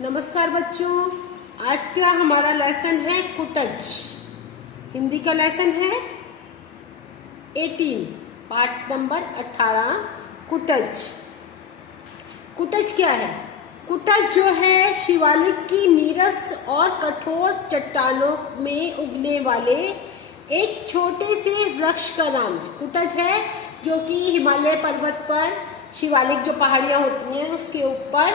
नमस्कार बच्चों, आज का हमारा लेसन है कुटज। हिंदी का लेसन है 18, पार्ट नंबर 18, कुटज। कुटज क्या है? कुटज जो है शिवालिक की नीरस और कठोर चट्टानों में उगने वाले एक छोटे से वृक्ष का नाम है। कुटज है जो कि हिमालय पर्वत पर शिवालिक जो पहाड़ियां होती हैं उसके ऊपर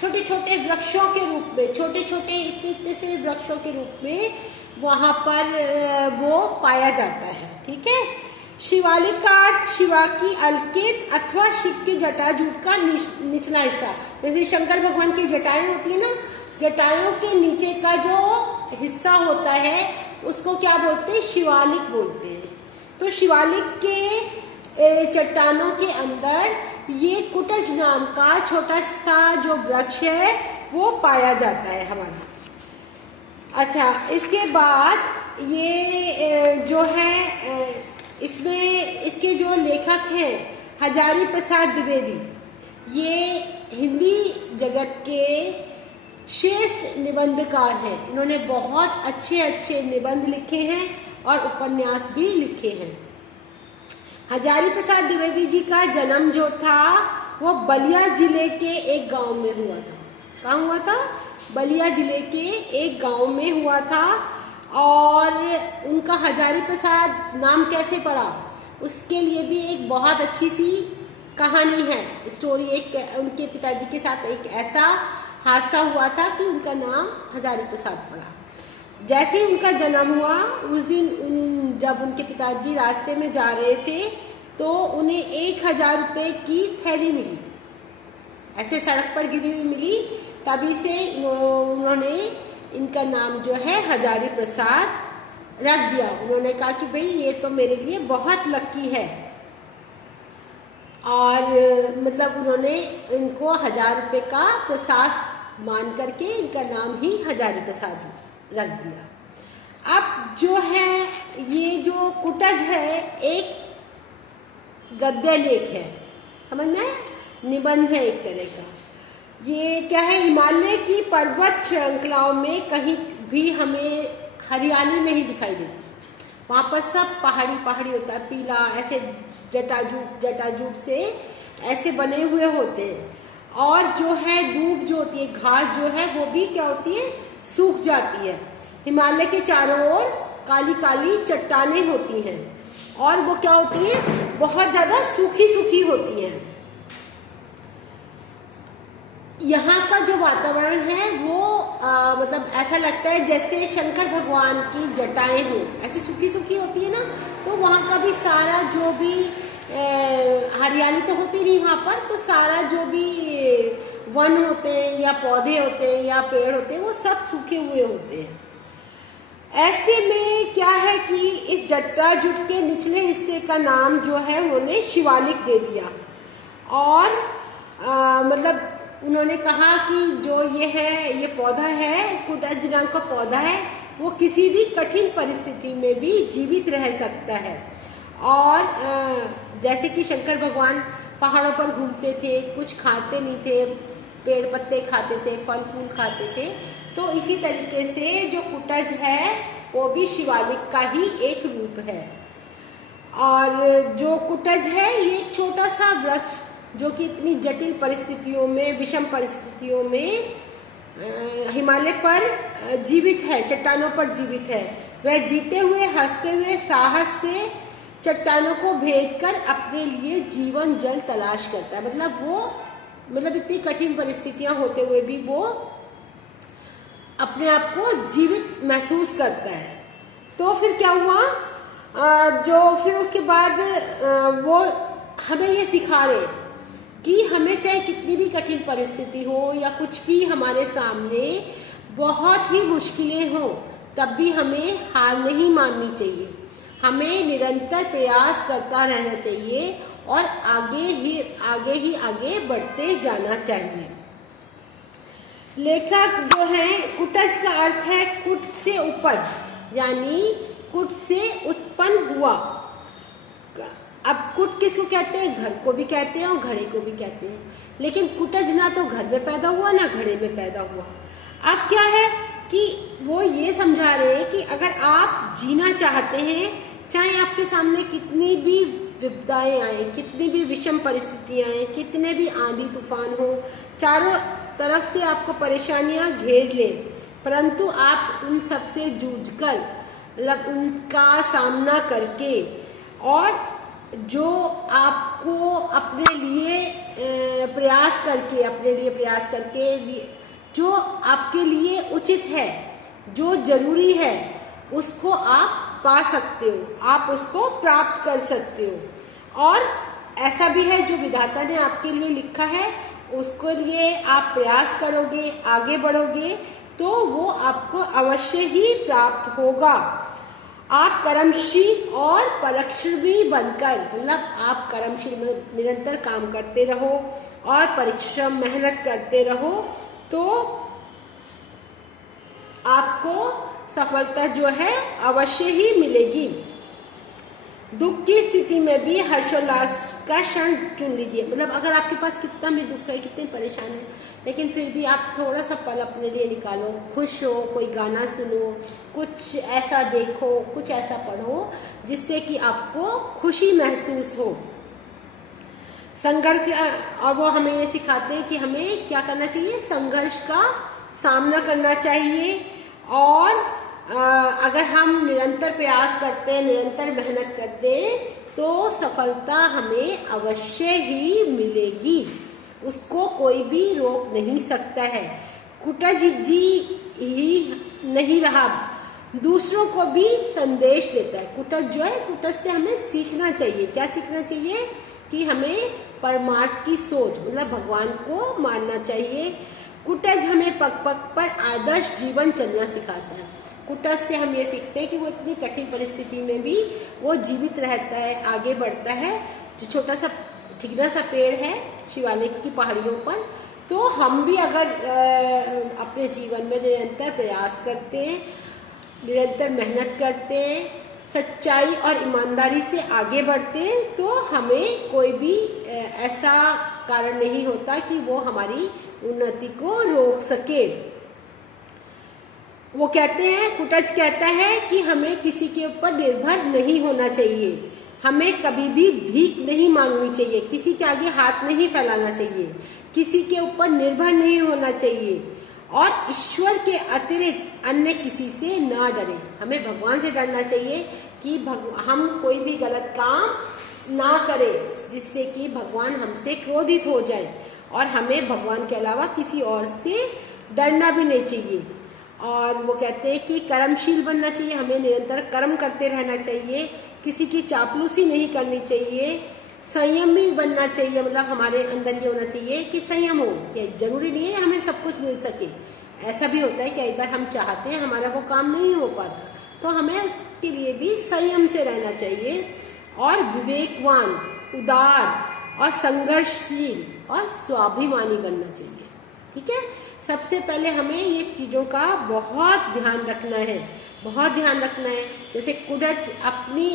छोटे छोटे वृक्षों के रूप में, छोटे छोटे इतने इतने से वृक्षों के रूप में वहां पर वो पाया जाता है। ठीक है। शिवालिक का अर्थ शिवा की अलकेत अथवा शिव की जटाजूट का निचला हिस्सा। जैसे शंकर भगवान की जटाएं होती है ना, जटाओं के नीचे का जो हिस्सा होता है उसको क्या बोलते हैं? शिवालिक बोलते हैं। तो शिवालिक के चट्टानों के अंदर ये कुटज नाम का छोटा सा जो वृक्ष है वो पाया जाता है हमारा। अच्छा, इसके बाद ये जो है इसमें इसके जो लेखक हैं हजारी प्रसाद द्विवेदी, ये हिंदी जगत के श्रेष्ठ निबंधकार हैं। इन्होंने बहुत अच्छे अच्छे निबंध लिखे हैं और उपन्यास भी लिखे हैं। हजारी प्रसाद द्विवेदी जी का जन्म जो था वो बलिया जिले के एक गांव में हुआ था। कहाँ हुआ था? बलिया जिले के एक गांव में हुआ था। और उनका हजारी प्रसाद नाम कैसे पड़ा उसके लिए भी एक बहुत अच्छी सी कहानी है, स्टोरी। एक उनके पिताजी के साथ एक ऐसा हादसा हुआ था कि उनका नाम हजारी प्रसाद पड़ा। जैसे ही उनका जन्म हुआ उस दिन जब उनके पिताजी रास्ते में जा रहे थे तो उन्हें 1000 रुपये की थैली मिली, ऐसे सड़क पर गिरी हुई मिली। तभी से उन्होंने इनका नाम जो है हजारी प्रसाद रख दिया। उन्होंने कहा कि भाई ये तो मेरे लिए बहुत लकी है, और मतलब उन्होंने इनको 1000 रुपये का प्रसाद मान करके इनका नाम ही हजारी प्रसाद रख दिया। अब जो है ये जो कुटज है एक गद्य लेख है, समझ में? निबंध है एक तरह का। ये क्या है? हिमालय की पर्वत श्रृंखलाओं में कहीं भी हमें हरियाली नहीं दिखाई देती। वहां पर सब पहाड़ी पहाड़ी होता है, पीला, ऐसे जटाजूट से ऐसे बने हुए होते हैं। और जो है धूप जो होती है, घास जो है वो भी क्या होती है? सूख जाती है। हिमालय के चारों ओर काली काली चट्टानें होती हैं और वो क्या होती है? बहुत ज्यादा सूखी सूखी होती हैं। यहाँ का जो वातावरण है वो मतलब ऐसा लगता है जैसे शंकर भगवान की जटाएं हो, ऐसी सूखी सूखी होती है ना। तो वहाँ का भी सारा जो भी हरियाली तो होती नहीं वहाँ पर, तो सारा जो भी वन होते हैं या पौधे होते हैं या पेड़ होते हैं वो सब सूखे हुए होते हैं। ऐसे में क्या है कि इस जटाजूट के निचले हिस्से का नाम जो है उन्होंने शिवालिक दे दिया। और मतलब उन्होंने कहा कि जो ये है, ये पौधा है, कुटज नाम का पौधा है, वो किसी भी कठिन परिस्थिति में भी जीवित रह सकता है। और जैसे कि शंकर भगवान पहाड़ों पर घूमते थे, कुछ खाते नहीं थे, पेड़ पत्ते खाते थे, फल फूल खाते थे, तो इसी तरीके से जो कुटज है वो भी शिवालिक का ही एक रूप है। और जो कुटज है ये एक छोटा सा वृक्ष जो कि इतनी जटिल परिस्थितियों में, विषम परिस्थितियों में हिमालय पर जीवित है, चट्टानों पर जीवित है। वह जीते हुए, हंसते हुए, साहस से चट्टानों को भेद कर अपने लिए जीवन जल तलाश करता है। मतलब इतनी कठिन परिस्थितियां होते हुए भी वो अपने आप को जीवित महसूस करता है। तो फिर क्या हुआ? जो फिर उसके बाद वो हमें ये सिखा रहे कि हमें चाहे कितनी भी कठिन परिस्थिति हो या कुछ भी हमारे सामने बहुत ही मुश्किलें हो, तब भी हमें हार नहीं माननी चाहिए। हमें निरंतर प्रयास करता रहना चाहिए और आगे बढ़ते जाना चाहिए। लेखक जो है, कुटज का अर्थ है कुट से उपज, यानी कुट से उत्पन्न हुआ। अब कुट किसको कहते हैं? घर को भी कहते हैं और घड़े को भी कहते हैं। लेकिन कुटज ना तो घर में पैदा हुआ ना घड़े में पैदा हुआ। अब क्या है कि वो ये समझा रहे हैं कि अगर आप जीना चाहते हैं, चाहे आपके सामने कितनी भी विपदाएं आए, कितनी भी विषम परिस्थितियां आए, कितने भी आंधी तूफान हो, चारों तरफ से आपको परेशानियां घेर ले, परंतु आप उन सबसे जूझकर, मतलब उनका सामना करके, और जो आपको अपने लिए प्रयास करके जो आपके लिए उचित है, जो जरूरी है, उसको आप पा सकते हो, आप उसको प्राप्त कर सकते हो। और ऐसा भी है जो विधाता ने आपके लिए लिखा है, उसके लिए आप प्रयास करोगे, आगे बढ़ोगे, तो वो आपको अवश्य ही प्राप्त होगा। आप कर्मशील और परिश्रमी बनकर, मतलब आप कर्मशील निरंतर काम करते रहो और परिश्रम मेहनत करते रहो, तो आपको सफलता जो है अवश्य ही मिलेगी। दुख की स्थिति में भी हर्षोल्लास का क्षण चुन लीजिए। मतलब अगर आपके पास कितना भी दुख है, कितने परेशान है, लेकिन फिर भी आप थोड़ा सा पल अपने लिए निकालो, खुश हो, कोई गाना सुनो, कुछ ऐसा देखो, कुछ ऐसा पढ़ो जिससे कि आपको खुशी महसूस हो। संघर्ष, और वो हमें ये सिखाते हैं कि हमें क्या करना चाहिए, संघर्ष का सामना करना चाहिए। और अगर हम निरंतर प्रयास करते हैं, निरंतर मेहनत करते हैं, तो सफलता हमें अवश्य ही मिलेगी, उसको कोई भी रोक नहीं सकता है। कुटज जी ही नहीं रहा, दूसरों को भी संदेश देता है। कुटज जो है, कुटज से हमें सीखना चाहिए। क्या सीखना चाहिए? कि हमें परमार्थ की सोच, मतलब भगवान को मानना चाहिए। कुटज हमें पग पग पर आदर्श जीवन चलना सिखाता है। कुटज से हम ये सीखते हैं कि वो इतनी कठिन परिस्थिति में भी वो जीवित रहता है, आगे बढ़ता है। जो छोटा सा ठिकरा सा पेड़ है शिवालिक की पहाड़ियों पर, तो हम भी अगर अपने जीवन में निरंतर प्रयास करते हैं, निरंतर मेहनत करते हैं, सच्चाई और ईमानदारी से आगे बढ़ते हैं, तो हमें कोई भी ऐसा कारण नहीं होता कि वो हमारी उन्नति को रोक सके। वो कहते हैं, कुटज कहता है कि हमें किसी के ऊपर निर्भर नहीं होना चाहिए, हमें कभी भी भीख नहीं मांगनी चाहिए, किसी के आगे हाथ नहीं फैलाना चाहिए, किसी के ऊपर निर्भर नहीं होना चाहिए, और ईश्वर के अतिरिक्त अन्य किसी से ना डरे। हमें भगवान से डरना चाहिए कि हम कोई भी गलत काम ना करें जिससे कि भगवान हमसे क्रोधित हो जाए, और हमें भगवान के अलावा किसी और से डरना भी नहीं चाहिए। और वो कहते हैं कि कर्मशील बनना चाहिए, हमें निरंतर कर्म करते रहना चाहिए, किसी की चापलूसी नहीं करनी चाहिए, संयमी बनना चाहिए। मतलब हमारे अंदर ये होना चाहिए कि संयम हो, कि जरूरी नहीं है हमें सब कुछ मिल सके। ऐसा भी होता है कि कई बार हम चाहते हैं, हमारा वो काम नहीं हो पाता, तो हमें उसके लिए भी संयम से रहना चाहिए। और विवेकवान, उदार और संघर्षशील और स्वाभिमानी बनना चाहिए। ठीक है, सबसे पहले हमें ये चीज़ों का बहुत ध्यान रखना है, बहुत ध्यान रखना है। जैसे कुटज अपनी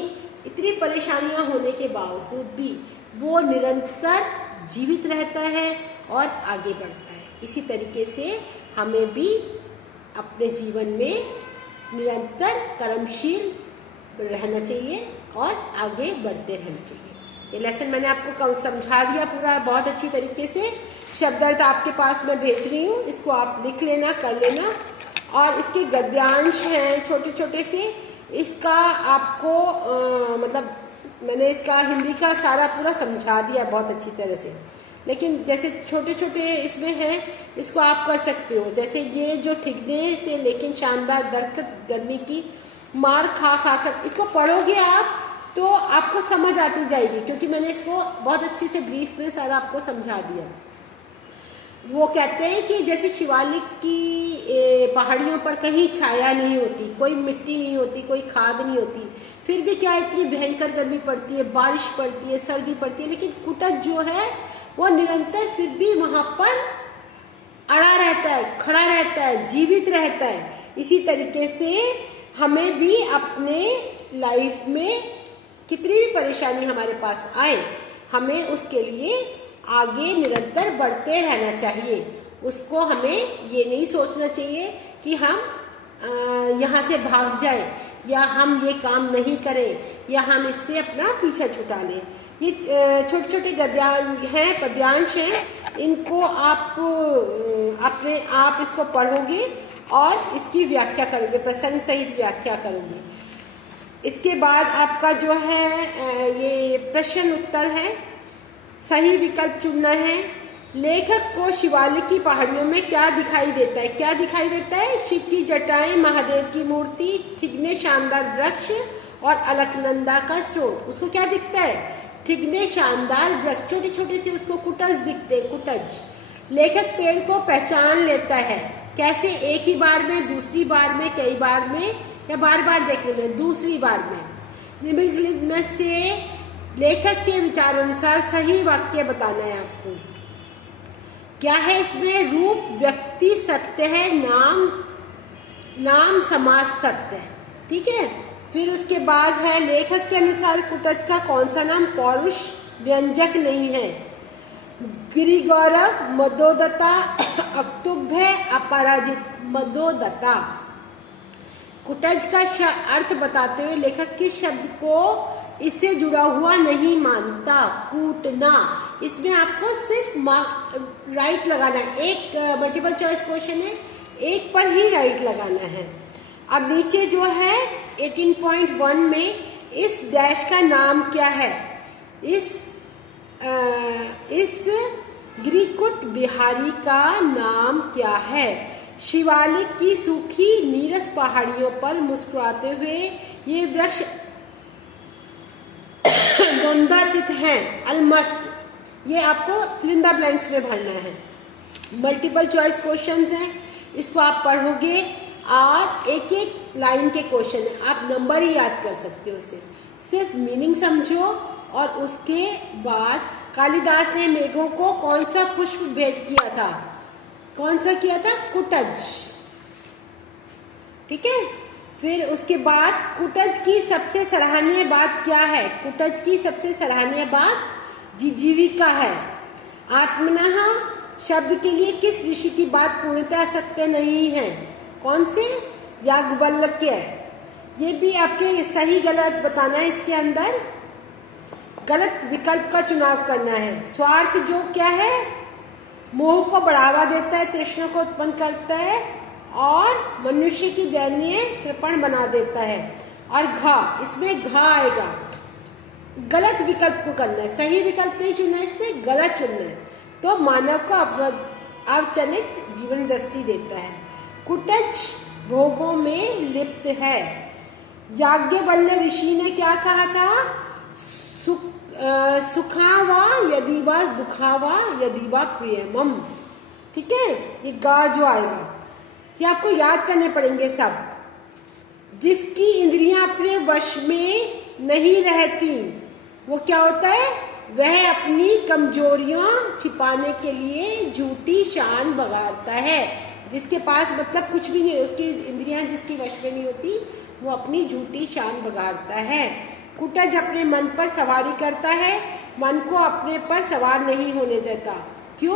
इतनी परेशानियां होने के बावजूद भी वो निरंतर जीवित रहता है और आगे बढ़ता है। इसी तरीके से हमें भी अपने जीवन में निरंतर कर्मशील रहना चाहिए और आगे बढ़ते रहना चाहिए। ये लेसन मैंने आपको समझा दिया पूरा बहुत अच्छी तरीके से। शब्दार्थ आपके पास मैं भेज रही हूँ, इसको आप लिख लेना, कर लेना। और इसके गद्यांश हैं छोटे छोटे से, इसका आपको मतलब मैंने इसका हिंदी का सारा पूरा समझा दिया बहुत अच्छी तरह से, लेकिन जैसे छोटे छोटे इसमें हैं, इसको आप कर सकते हो। जैसे ये जो ठिकने से लेकिन शानदार दरख्त गर्मी की मार खा खा कर, इसको पढ़ोगे आप तो आपको समझ आती जाएगी, क्योंकि मैंने इसको बहुत अच्छी से ब्रीफ में सारा आपको समझा दिया। वो कहते हैं कि जैसे शिवालिक की पहाड़ियों पर कहीं छाया नहीं होती, कोई मिट्टी नहीं होती, कोई खाद नहीं होती, फिर भी क्या इतनी भयंकर गर्मी पड़ती है, बारिश पड़ती है, सर्दी पड़ती है, लेकिन कुटज जो है वो निरंतर फिर भी वहाँ पर अड़ा रहता है, खड़ा रहता है, जीवित रहता है। इसी तरीके से हमें भी अपने लाइफ में कितनी भी परेशानी हमारे पास आए, हमें उसके लिए आगे निरंतर बढ़ते रहना चाहिए। उसको हमें ये नहीं सोचना चाहिए कि हम यहाँ से भाग जाए, या हम ये काम नहीं करें, या हम इससे अपना पीछा छुटा लें। ये छोटे छोटे गद्यांश हैं, पद्यांश हैं, इनको आप अपने आप इसको पढ़ोगे और इसकी व्याख्या करोगे, प्रसंग सहित व्याख्या करोगे। इसके बाद आपका जो है ये प्रश्न उत्तर है, सही विकल्प चुनना है। लेखक को शिवालिक की पहाड़ियों में क्या दिखाई देता है? क्या दिखाई देता है? शिव की जटाएं, महादेव की मूर्ति, ठिगने शानदार वृक्ष और अलकनंदा का स्रोत। उसको क्या दिखता है? ठिगने शानदार वृक्ष, छोटे छोटे से उसको कुटज दिखते हैं, कुटज। लेखक पेड़ को पहचान लेता है, कैसे? एक ही बार में, दूसरी बार में, कई बार में, या बार बार देखने में? दूसरी बार में। निम्नलिखित में से लेखक के विचार अनुसार सही वाक्य बताना है आपको। क्या है इसमें? रूप व्यक्ति सत्य है, नाम समास सत्य है। ठीक है। फिर उसके बाद है लेखक के अनुसार कुटज का कौन सा नाम पौरुष व्यंजक नहीं है? गिरिगौरव, मदोदता, अक्तुभ्य, अपराजित। मदोदता। कुटज का अर्थ बताते हुए लेखक किस शब्द को इससे जुड़ा हुआ नहीं मानता? कूटना। इसमें आपको सिर्फ राइट लगाना है, एक मल्टीपल चॉइस क्वेश्चन है, एक पर ही राइट लगाना है। अब नीचे जो है 18.1 में इस डैश का नाम क्या है? इस गिरिकुट बिहारी का नाम क्या है? शिवालिक की सूखी नीरस पहाड़ियों पर मुस्कुराते हुए ये वृक्ष नंदातीत हैं। अलमस्त। ये आपको फिल इन द ब्लैंक्स में भरना है। मल्टीपल चॉइस क्वेश्चंस हैं, इसको आप पढ़ोगे और एक एक लाइन के क्वेश्चन है, आप नंबर ही याद कर सकते हो उसे, सिर्फ मीनिंग समझो। और उसके बाद कालिदास ने मेघों को कौन सा पुष्प भेंट किया था? कौन सा किया था? कुटज। ठीक है। फिर उसके बाद कुटज की सबसे सराहनीय बात क्या है? कुटज की सबसे सराहनीय बात जीविका है। आत्मनः शब्द के लिए किस ऋषि की बात पूर्णतः सत्य नहीं है? कौन से? याज्ञवल्क्य। ये भी आपके सही गलत बताना है, इसके अंदर गलत विकल्प का चुनाव करना है। स्वार्थ जो क्या है? मोह को बढ़ावा देता है, तृष्णा को उत्पन्न करता है और मनुष्य की दयनीय कृपण बना देता है। और घा, इसमें घा आएगा। गलत विकल्प को करना है, सही विकल्प नहीं चुनना है, इसमें गलत चुनना है। तो मानव को अवचलित जीवन दृष्टि देता है। कुटज भोगों में लिप्त है। याज्ञवल्क्य ऋषि ने क्या कहा था? सुखावा यदि वा दुखावा यदि वा प्रियमम। ठीक है। ये गा जो आएगा ये आपको याद करने पड़ेंगे सब। जिसकी इंद्रियां अपने वश में नहीं रहती वो क्या होता है? वह अपनी कमजोरियां छिपाने के लिए झूठी शान बघाड़ता है। जिसके पास मतलब कुछ भी नहीं, उसकी इंद्रियां जिसकी वश में नहीं होती वो अपनी झूठी शान बघाड़ता है। कुटज अपने मन पर सवारी करता है, मन को अपने पर सवार नहीं होने देता। क्यों?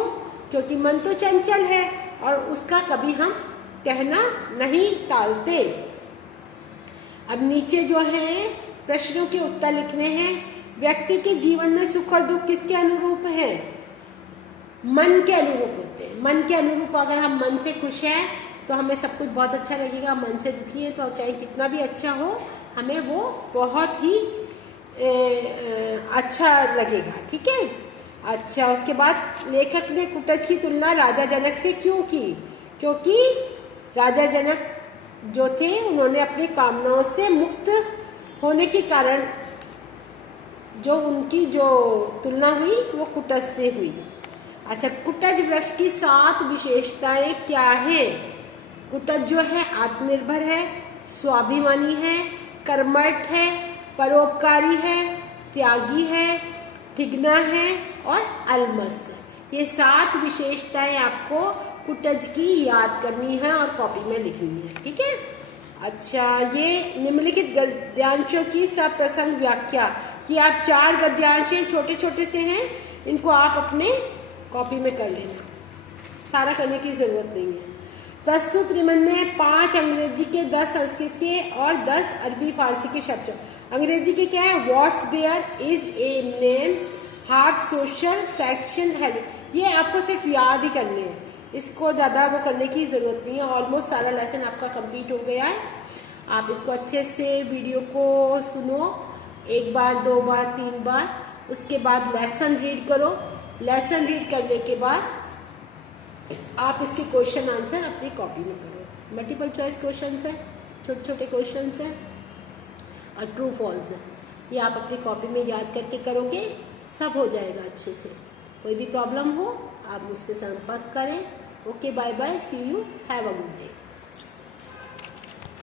क्योंकि मन तो चंचल है और उसका कभी हम कहना नहीं टालते। अब नीचे जो है प्रश्नों के उत्तर लिखने हैं। व्यक्ति के जीवन में सुख और दुख किसके अनुरूप है? मन के अनुरूप होते हैं। मन के अनुरूप अगर हम मन से खुश हैं तो हमें सब कुछ बहुत अच्छा लगेगा। मन से दुखी है तो चाहे कितना भी अच्छा हो हमें वो बहुत ही अच्छा लगेगा। ठीक है। अच्छा, उसके बाद लेखक ने कुटज की तुलना राजा जनक से क्यों की? क्योंकि राजा जनक जो थे उन्होंने अपनी कामनाओं से मुक्त होने के कारण जो उनकी जो तुलना हुई वो कुटज से हुई। अच्छा, कुटज वृक्ष की 7 विशेषताएं क्या हैं? कुटज जो है आत्मनिर्भर है, स्वाभिमानी है, कर्मठ है, परोपकारी है, त्यागी है, ठिगना है और अलमस्त है। ये 7 विशेषताएं आपको कुटज की याद करनी है और कॉपी में लिखनी है। ठीक है। अच्छा, ये निम्नलिखित गद्यांशों की सप्रसंग व्याख्या। कि आप 4 गद्यांश हैं, छोटे छोटे से हैं, इनको आप अपने कॉपी में कर लेना, सारा करने की जरूरत नहीं है। प्रस्तुत निबंध में 5 अंग्रेजी के, 10 संस्कृत के और 10 अरबी फारसी के शब्द। अंग्रेजी के क्या है? What's there is a name, half social section help. ये आपको सिर्फ याद ही करने हैं, इसको ज़्यादा वो करने की ज़रूरत नहीं है। ऑलमोस्ट सारा लेसन आपका कंप्लीट हो गया है। आप इसको अच्छे से वीडियो को सुनो, 1 बार 2 बार 3 बार, उसके बाद लेसन रीड करो। लेसन रीड करने के बाद आप इसके क्वेश्चन आंसर अपनी कॉपी में करो। मल्टीपल चॉइस क्वेश्चन है, छोटे छोटे क्वेश्चन हैं और ट्रू फॉल्स है। ये आप अपनी कॉपी में याद करके करोगे, सब हो जाएगा अच्छे से। कोई भी प्रॉब्लम हो आप मुझसे संपर्क करें। Okay, bye bye, see you, have a good day.